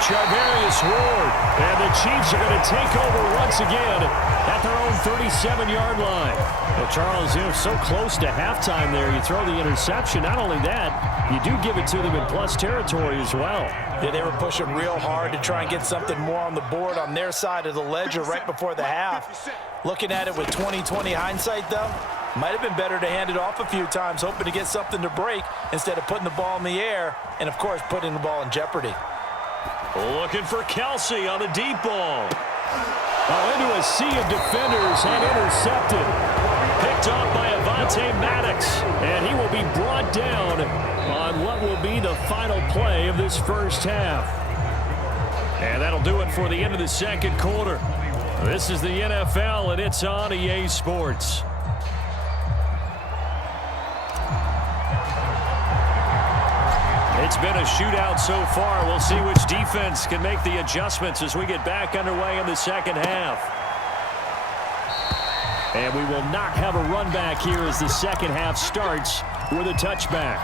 Charvarius Ward. And the Chiefs are going to take over once again at their own 37-yard line. Well, Charles, so close to halftime there. You throw the interception. Not only that, you do give it to them in plus territory as well. Yeah, they were pushing real hard to try and get something more on the board on their side of the ledger right before the half. Looking at it with 20/20 hindsight, though, might have been better to hand it off a few times, hoping to get something to break instead of putting the ball in the air and, of course, putting the ball in jeopardy. Looking for Kelsey on the deep ball. Oh, into a sea of defenders and intercepted. Picked off by Avonte Maddox, and he will be brought down on what will be the final play of this first half. And that'll do it for the end of the second quarter. This is the NFL, and it's on EA Sports. It's been a shootout so far. We'll see which defense can make the adjustments as we get back underway in the second half. And we will not have a run back here as the second half starts with a touchback.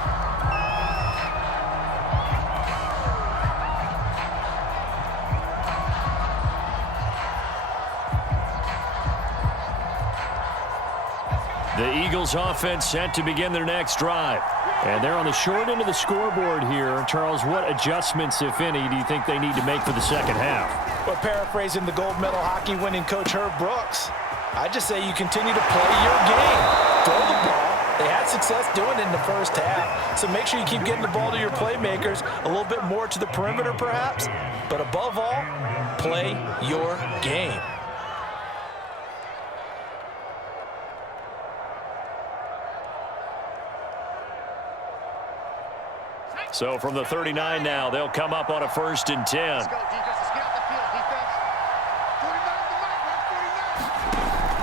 The Eagles offense set to begin their next drive. And they're on the short end of the scoreboard here. Charles, what adjustments, if any, do you think they need to make for the second half? Well, paraphrasing the gold medal hockey winning coach Herb Brooks, I just say you continue to play your game. Throw the ball. They had success doing it in the first half. So make sure you keep getting the ball to your playmakers, a little bit more to the perimeter perhaps. But above all, play your game. So from the 39 now, they'll come up on a 1st and 10. Let's go, defense. Let's get out the field, defense.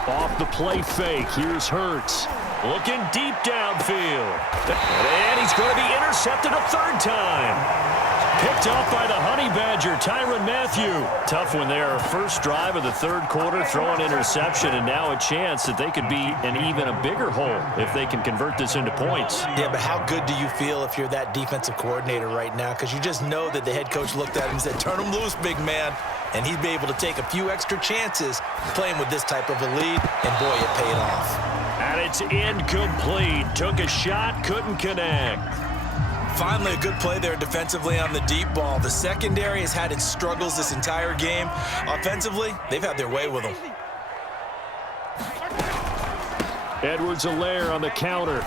49 Off the play fake, here's Hurts. Looking deep downfield. And he's going to be intercepted a third time. Picked off by the Honey Badger, Tyrann Mathieu. Tough one there. First drive of the third quarter, throw an interception, and now a chance that they could be in even a bigger hole if they can convert this into points. Yeah, but how good do you feel if you're that defensive coordinator right now? Because you just know that the head coach looked at him and said, turn him loose, big man. And he'd be able to take a few extra chances playing with this type of a lead, and boy, it paid off. And it's incomplete. Took a shot, couldn't connect. Finally, a good play there defensively on the deep ball. The secondary has had its struggles this entire game. Offensively, they've had their way with them. Edwards-Helaire on the counter.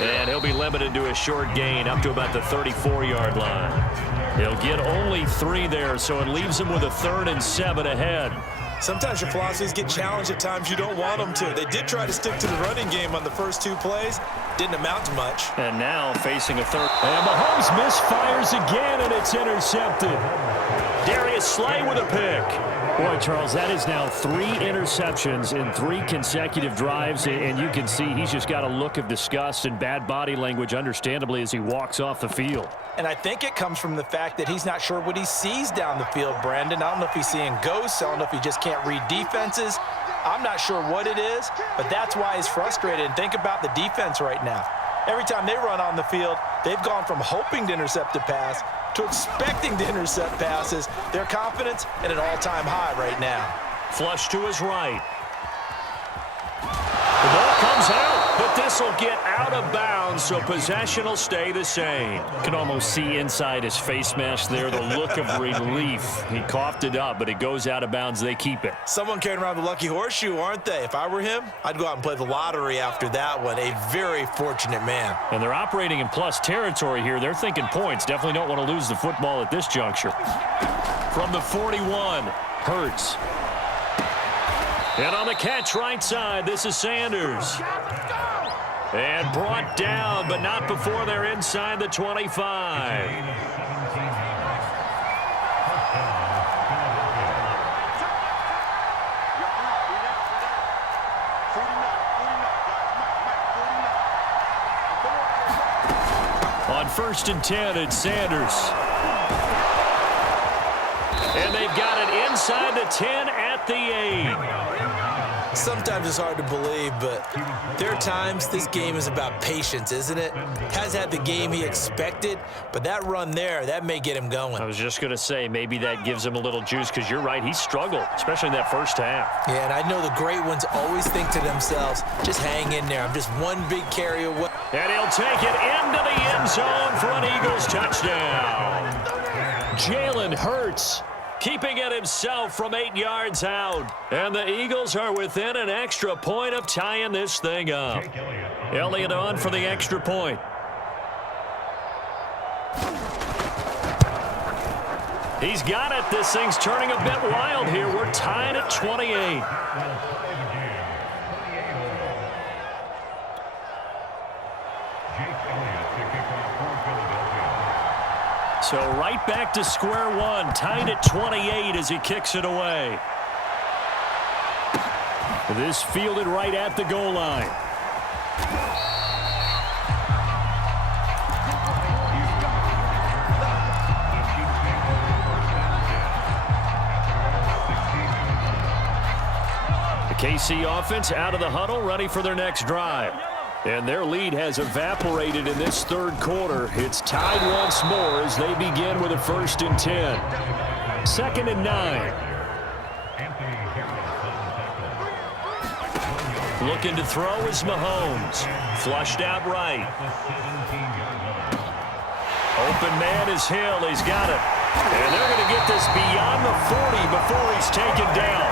And he'll be limited to a short gain up to about the 34-yard line. He'll get only 3 there, so it leaves him with a 3rd and 7 ahead. Sometimes your philosophies get challenged at times you don't want them to. They did try to stick to the running game on the first 2 plays. Didn't amount to much. And now facing a 3rd. And Mahomes misfires again, and it's intercepted. Darius Slay with a pick. Boy, Charles, that is now 3 interceptions in 3 consecutive drives, and you can see he's just got a look of disgust and bad body language, understandably, as he walks off the field. And I think it comes from the fact that he's not sure what he sees down the field, Brandon. I don't know if he's seeing ghosts. I don't know if he just can't read defenses. I'm not sure what it is, but that's why he's frustrated. And think about the defense right now. Every time they run on the field, they've gone from hoping to intercept a pass to expecting to intercept passes. Their confidence at an all-time high right now. Flush to his right. The ball comes out, but this will get out of bounds, so possession will stay the same. You can almost see inside his face mask there the look of relief. He coughed it up, but it goes out of bounds. They keep it. Someone carrying around the lucky horseshoe, aren't they? If I were him, I'd go out and play the lottery after that one. A very fortunate man. And they're operating in plus territory here. They're thinking points. Definitely don't want to lose the football at this juncture. From the 41, Hurts. And on the catch right side, this is Sanders. And brought down, but not before they're inside the 25. On 1st and 10, it's Sanders. And they've got it inside the 10 at the 8. Sometimes it's hard to believe, but there are times this game is about patience, isn't it? Hasn't had the game he expected, but that run there, that may get him going. I was just going to say, maybe that gives him a little juice, because you're right, he struggled, especially in that first half. Yeah, and I know the great ones always think to themselves, just hang in there. I'm just one big carry away. And he'll take it into the end zone for an Eagles touchdown. Jalen Hurts keeping it himself from 8 yards out. And the Eagles are within an extra point of tying this thing up. Elliott on for the extra point. He's got it. This thing's turning a bit wild here. We're tied at 28. So right back to square one, tied at 28 as he kicks it away. This fielded right at the goal line. The KC offense out of the huddle, ready for their next drive. And their lead has evaporated in this third quarter. It's tied once more as they begin with a 1st and 10. 2nd and 9. Looking to throw is Mahomes. Flushed out right. Open man is Hill. He's got it. And they're going to get this beyond the 40 before he's taken down.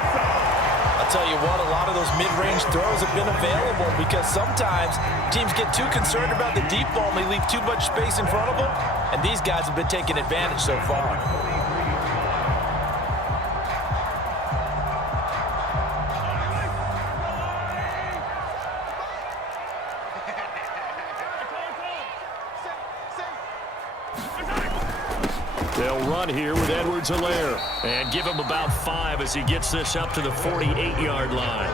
I'll tell you what, a lot of those mid-range throws have been available because sometimes teams get too concerned about the deep ball and they leave too much space in front of them, and these guys have been taking advantage so far. They'll run here with Edwards-Helaire and give him about 5 as he gets this up to the 48-yard line.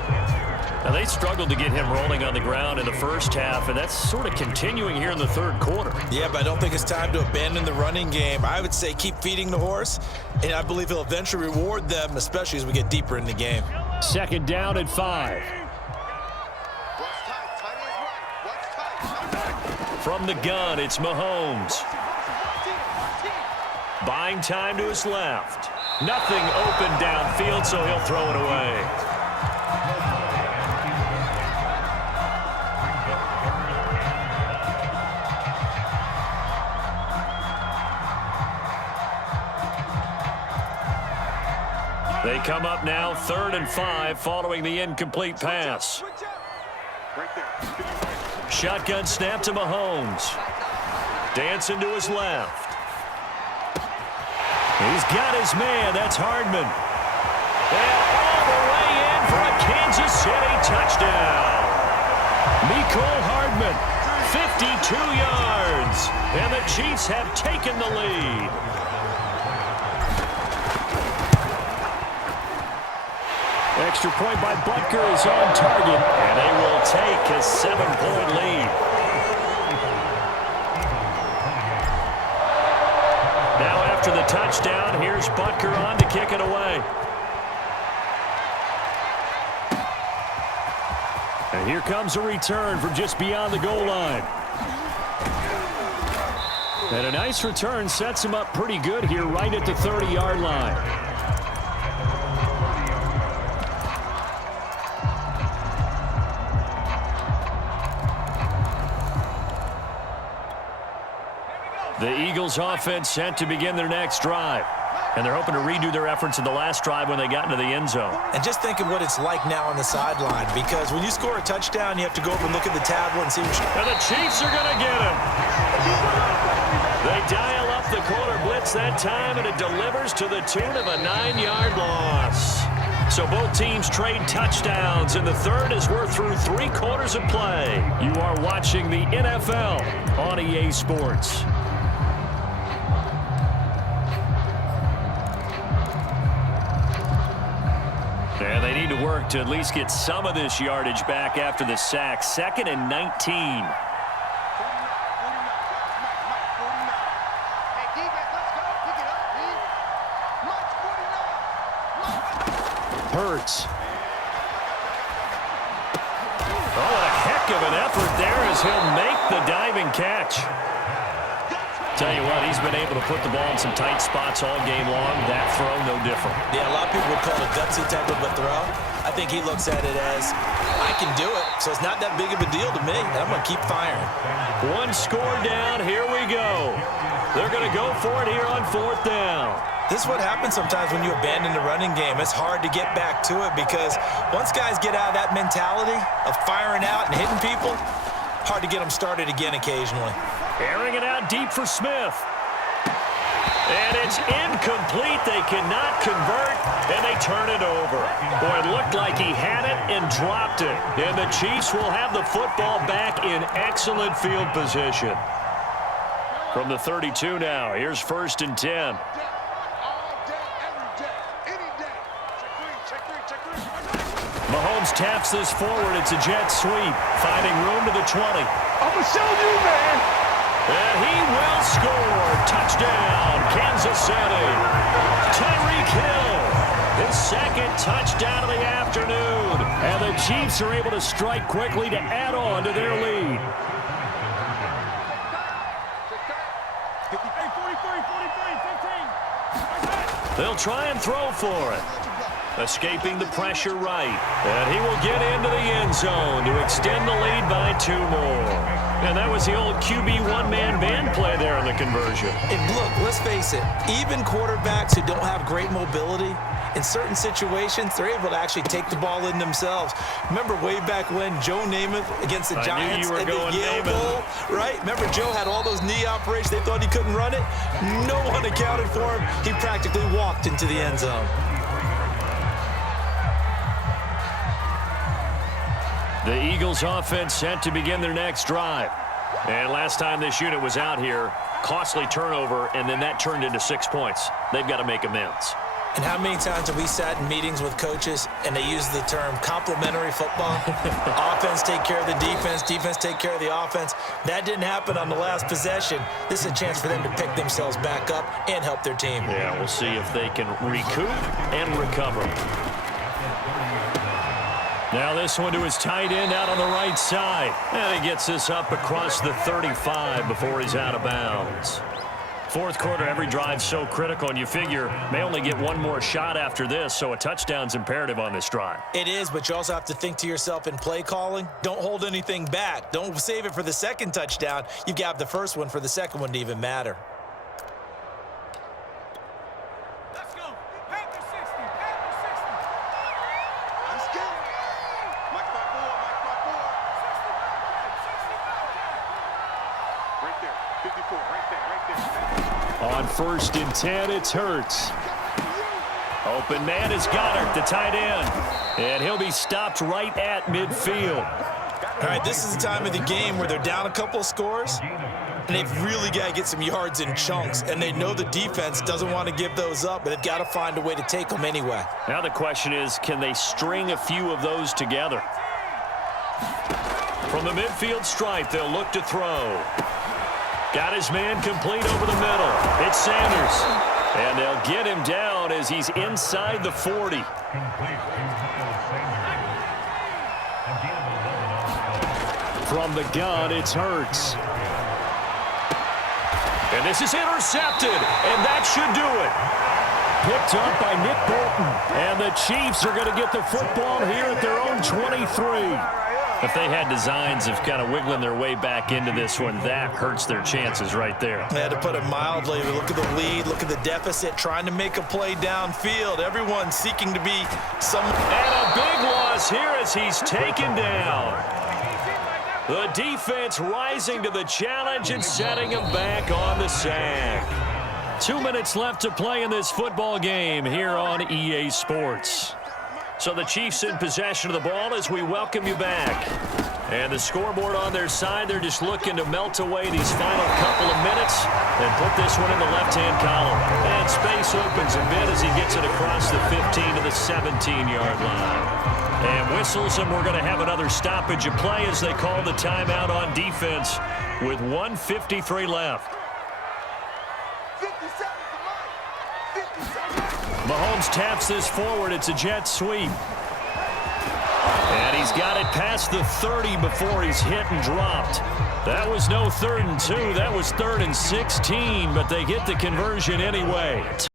Now, they struggled to get him rolling on the ground in the first half, and that's sort of continuing here in the third quarter. Yeah, but I don't think it's time to abandon the running game. I would say keep feeding the horse, and I believe he'll eventually reward them, especially as we get deeper in the game. 2nd down at 5. From the gun, it's Mahomes. Buying time to his left. Nothing open downfield, so he'll throw it away. They come up now 3rd and 5 following the incomplete pass. Shotgun snap to Mahomes. Dancing to his left. He's got his man. That's Hardman. And all the way in for a Kansas City touchdown. Mecole Hardman, 52 yards. And the Chiefs have taken the lead. Extra point by Butker is on target. And they will take a 7-point lead. Now after the touchdown, here's Butker on to kick it away. And here comes a return from just beyond the goal line. And a nice return sets him up pretty good here right at the 30-yard line. The Eagles offense set to begin their next drive. And they're hoping to redo their efforts in the last drive when they got into the end zone. And just think of what it's like now on the sideline, because when you score a touchdown, you have to go over and look at the tablet and see what And the Chiefs are going to get him. They dial up the corner blitz that time, and it delivers to the tune of a 9-yard loss. So both teams trade touchdowns, and the third as we're through 3 quarters of play. You are watching the NFL on EA Sports. And they need to work to at least get some of this yardage back after the sack. 2nd and 19. Hurts. Oh, what a heck of an effort there as he'll make the diving catch. Tell you what, he's been able to put the ball in some tight spots all game long. That throw, no different. Yeah, a lot of people would call it a gutsy type of a throw. I think he looks at it as, I can do it, so it's not that big of a deal to me, and I'm going to keep firing. One score down, here we go. They're going to go for it here on 4th down. This is what happens sometimes when you abandon the running game. It's hard to get back to it because once guys get out of that mentality of firing out and hitting people, hard to get them started again occasionally. Airing it out deep for Smith. And it's incomplete. They cannot convert, and they turn it over. Boy, it looked like he had it and dropped it. And the Chiefs will have the football back in excellent field position. From the 32 now, here's 1st and 10. Mahomes taps this forward. It's a jet sweep, finding room to the 20. I'm going to show you, man. And he will score. Touchdown, Kansas City. Tyreek Hill, his 2nd touchdown of the afternoon. And the Chiefs are able to strike quickly to add on to their lead. They'll try and throw for it. Escaping the pressure right. And he will get into the end zone to extend the lead by 2 more. And that was the old QB one-man band play there on the conversion. And look, let's face it, even quarterbacks who don't have great mobility, in certain situations, they're able to actually take the ball in themselves. Remember way back when Joe Namath against the Giants at the Yale Bowl, right? Remember Joe had all those knee operations. They thought he couldn't run it. No one accounted for him. He practically walked into the end zone. The Eagles offense set to begin their next drive. And last time this unit was out here, costly turnover, and then that turned into 6 points. They've got to make amends. And how many times have we sat in meetings with coaches and they use the term complementary football? Offense take care of the defense, defense take care of the offense. That didn't happen on the last possession. This is a chance for them to pick themselves back up and help their team. Yeah, we'll see if they can recoup and recover. Now this one to his tight end out on the right side. And he gets this up across the 35 before he's out of bounds. 4th quarter, every drive's so critical, and you figure may only get one more shot after this, so a touchdown's imperative on this drive. It is, but you also have to think to yourself in play calling, don't hold anything back. Don't save it for the 2nd touchdown. You've got the 1st one for the 2nd one to even matter. Let's go. Panther 60. Panther 60. Let's go. Mike 5-4. Mike 5-4. 65. Right there. 54. Right there. On 1st and 10, it's Hurts. Open man is Goddard, the tight end. And he'll be stopped right at midfield. All right, this is the time of the game where they're down a couple of scores, and they've really got to get some yards in chunks, and they know the defense doesn't want to give those up, but they've got to find a way to take them anyway. Now the question is, can they string a few of those together? From the midfield stripe, they'll look to throw. Got his man complete over the middle. It's Sanders. And they'll get him down as he's inside the 40. From the gun, it's Hurts. And this is intercepted, and that should do it. Picked up by Nick Bolton. And the Chiefs are going to get the football here at their own 23. If they had designs of kind of wiggling their way back into this one, that hurts their chances right there. They had to put it mildly. Look at the lead, look at the deficit, trying to make a play downfield. Everyone seeking to be some. And a big loss here as he's taken down. The defense rising to the challenge and setting him back on the sack. 2 minutes left to play in this football game here on EA Sports. So the Chiefs in possession of the ball as we welcome you back. And the scoreboard on their side, they're just looking to melt away these final couple of minutes and put this one in the left-hand column. And space opens a bit as he gets it across the 15 to the 17-yard line. And whistles, and we're going to have another stoppage of play as they call the timeout on defense with 1:53 left. Mahomes taps this forward. It's a jet sweep. And he's got it past the 30 before he's hit and dropped. That was no 3rd and 2. That was 3rd and 16, but they get the conversion anyway.